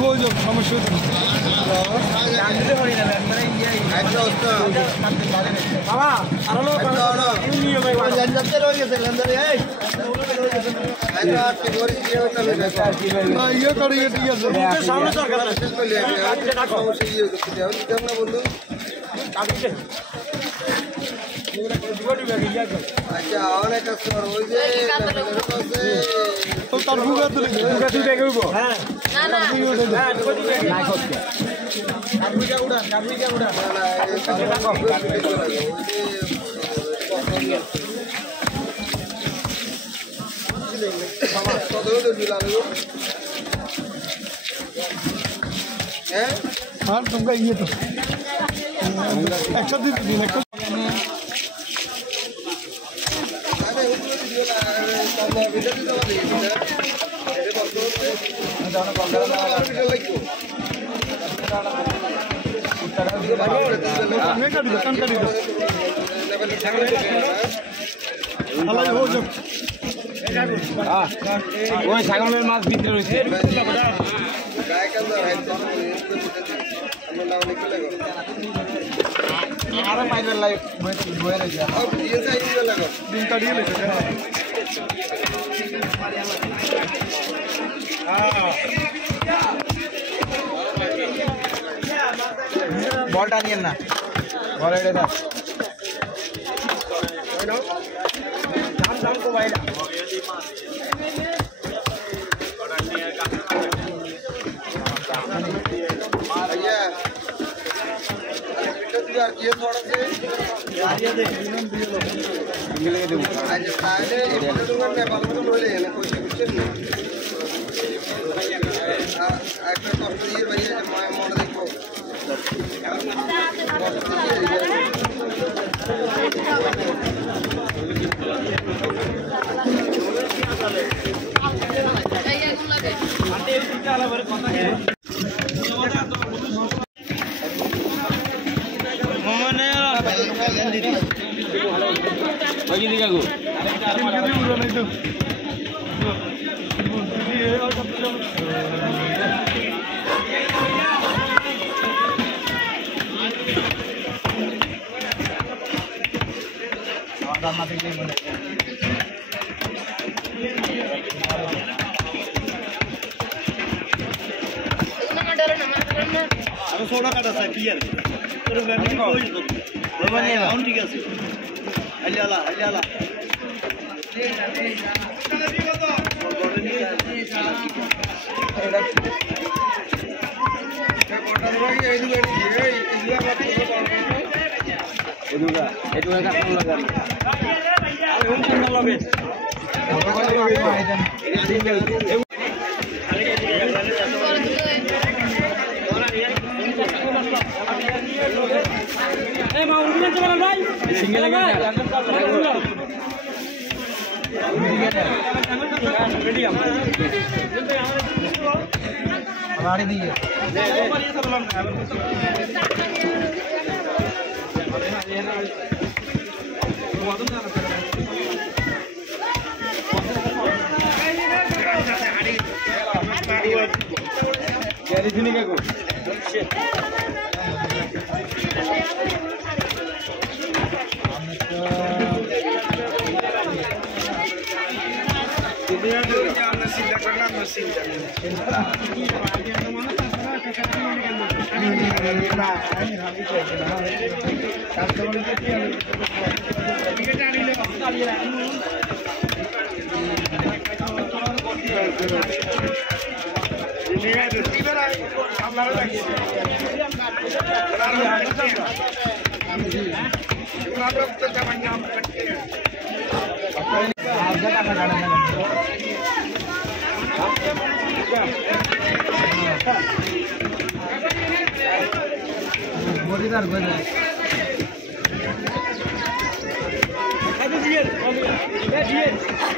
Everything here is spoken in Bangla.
হয়ে যাবে সমস্যা ইয়ে করে ঠিক আছে বন্ধু আচ্ছা অনেক কাস্টমার ওই যে তো তার বুগা তুই দেখব হ্যাঁ না না না করতে কারবিকা উড়া না বাবা কত দিলা লো হ্যাঁ আর তোমরা ইয়ে তো একসাথে দিন একটা ওই ছাগলের মাছ ভিতরে রয়েছে আরো মাইলের লাইফ বয়ে রয়েছে দিনটা দিয়ে লেগেছে বলটা নিয়েন না বল এটা দাও দাম দাম কো ভাই भैया ये थोड़ा से आइए दे मिल के दे आज पहले ये दूंगा मैं बाल में बोले ना कुछ नहीं एक्टर तो ये भैया जब मैं मोड़ देखो bagi tiga gu আমি সোনা কাটা চাই ক্লিয়ার তোর ফ্যামিলি কই রবানি এখন ঠিক আছে আল্লাহ আল্লাহ हमारे दिए बोरीदार बन है ये दिए